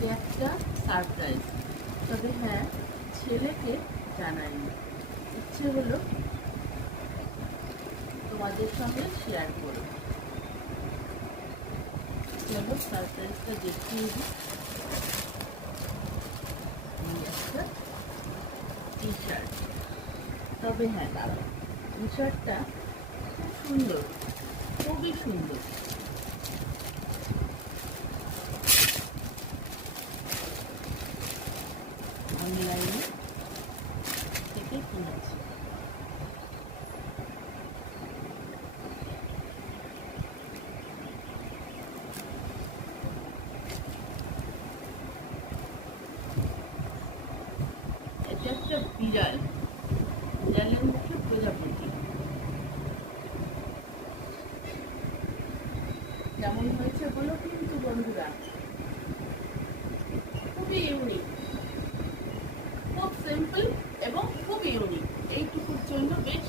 আজকে একটা সারপ্রাইজ, তবে হ্যাঁ ছেলেকে জানাইনি। ইচ্ছে হলো তোমাদের সঙ্গে শেয়ার করব। চলো সারপ্রাইজটা দেখিয়ে দিই। একটা টি শার্ট, তবে হ্যাঁ দাদা টি শার্টটা খুব সুন্দর, খুবই সুন্দর। অনলাইনে থেকে কিনেছি। এটা একটা বিড়াল, বিড়ালের মুখে প্রজাপতি। কেমন হয়েছে বলো কিন্তু বন্ধুরা, খুবই ইউনিক, খুব সিম্পল এবং খুব ইউনিক। এইটুকুর জন্য বেশ